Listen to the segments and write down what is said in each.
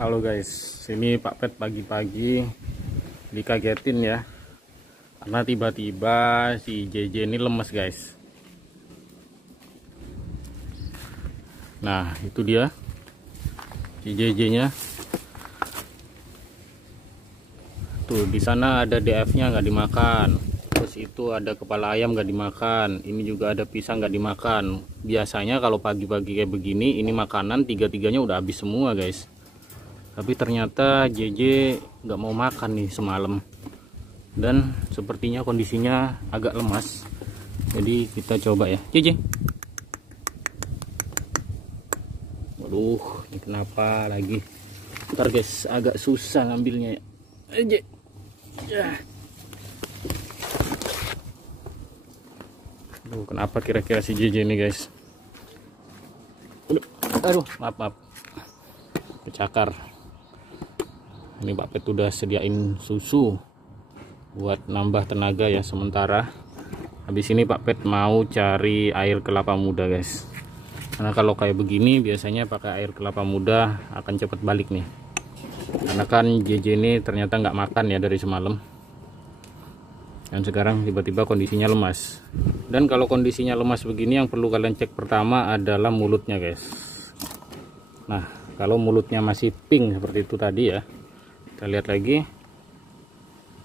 Halo guys, sini Pak Pet pagi-pagi dikagetin ya, karena tiba-tiba si JJ ini lemes guys. Nah itu dia si JJ-nya. Tuh di sana ada DF-nya nggak dimakan. Terus itu ada kepala ayam nggak dimakan. Ini juga ada pisang nggak dimakan. Biasanya kalau pagi-pagi kayak begini, ini makanan tiga-tiganya udah habis semua guys. Tapi ternyata JJ nggak mau makan nih semalam, dan sepertinya kondisinya agak lemas. Jadi kita coba ya, JJ. Waduh, ini kenapa lagi? Ntar guys, agak susah ngambilnya ya. JJ. Ya. Aduh, kenapa kira-kira si JJ ini guys? Aduh, maaf. Kecakar. Ini Pak Pet udah sediain susu buat nambah tenaga ya sementara. Habis ini Pak Pet mau cari air kelapa muda guys, karena kalau kayak begini biasanya pakai air kelapa muda akan cepat balik nih. Karena kan JJ ini ternyata nggak makan ya dari semalam, dan sekarang tiba-tiba kondisinya lemas. Dan kalau kondisinya lemas begini, yang perlu kalian cek pertama adalah mulutnya guys. Nah kalau mulutnya masih pink seperti itu tadi ya, kita lihat lagi.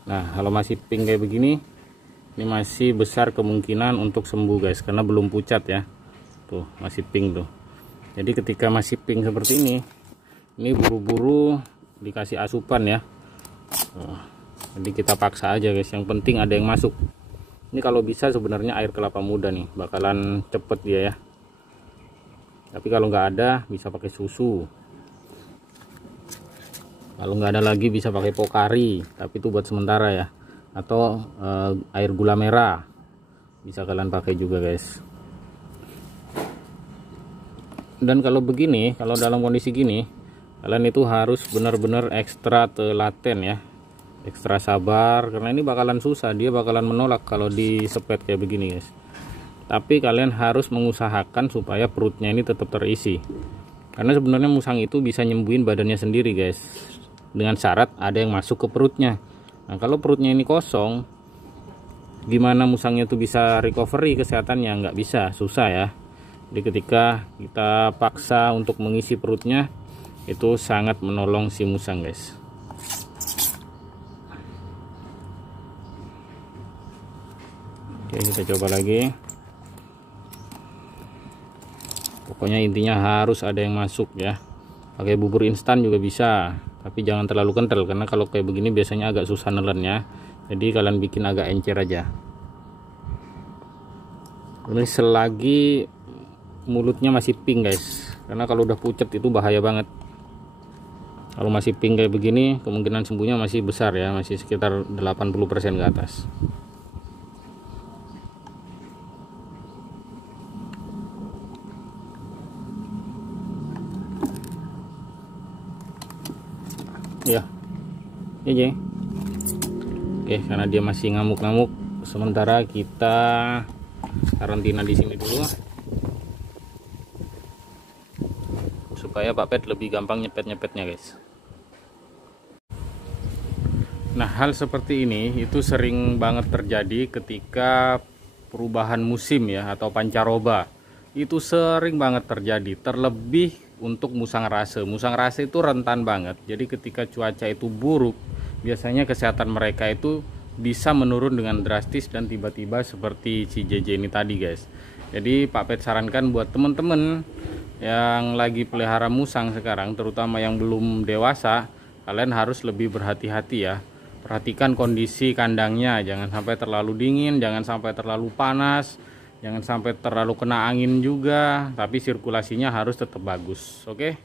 Nah kalau masih pink kayak begini, ini masih besar kemungkinan untuk sembuh guys, karena belum pucat ya. Tuh masih pink tuh. Jadi ketika masih pink seperti ini buru-buru dikasih asupan ya. Jadi kita paksa aja guys, yang penting ada yang masuk. Ini kalau bisa sebenarnya air kelapa muda nih, bakalan cepet dia ya. Tapi kalau nggak ada bisa pakai susu. Kalau nggak ada lagi bisa pakai Pokari, tapi itu buat sementara ya. Atau air gula merah bisa kalian pakai juga guys. Dan kalau begini, kalau dalam kondisi gini, kalian itu harus benar-benar ekstra telaten ya, ekstra sabar, karena ini bakalan susah, dia bakalan menolak kalau disepet kayak begini guys. Tapi kalian harus mengusahakan supaya perutnya ini tetap terisi, karena sebenarnya musang itu bisa nyembuhin badannya sendiri guys, dengan syarat ada yang masuk ke perutnya. Nah kalau perutnya ini kosong, gimana musangnya itu bisa recovery kesehatannya? Nggak bisa, susah ya. Jadi ketika kita paksa untuk mengisi perutnya, itu sangat menolong si musang guys. Oke, kita coba lagi. Pokoknya intinya harus ada yang masuk ya. Pakai bubur instan juga bisa, tapi jangan terlalu kental, karena kalau kayak begini biasanya agak susah nelennya. Jadi kalian bikin agak encer aja. Ini selagi mulutnya masih pink guys, karena kalau udah pucat itu bahaya banget. Kalau masih pink kayak begini, kemungkinan sembuhnya masih besar ya, masih sekitar 80% ke atas. Ya, JJ. Oke, karena dia masih ngamuk-ngamuk, sementara kita karantina di sini dulu, supaya Pak Pet lebih gampang nyepet-nyepetnya guys. Nah hal seperti ini itu sering banget terjadi ketika perubahan musim ya, atau pancaroba. Itu sering banget terjadi, terlebih untuk musang rase. Musang rase itu rentan banget, jadi ketika cuaca itu buruk, biasanya kesehatan mereka itu bisa menurun dengan drastis dan tiba-tiba seperti si JJ ini tadi guys. Jadi Pak Pet sarankan buat temen-temen yang lagi pelihara musang sekarang, terutama yang belum dewasa, kalian harus lebih berhati-hati ya. Perhatikan kondisi kandangnya, jangan sampai terlalu dingin, jangan sampai terlalu panas, jangan sampai terlalu kena angin juga, tapi sirkulasinya harus tetap bagus. Oke.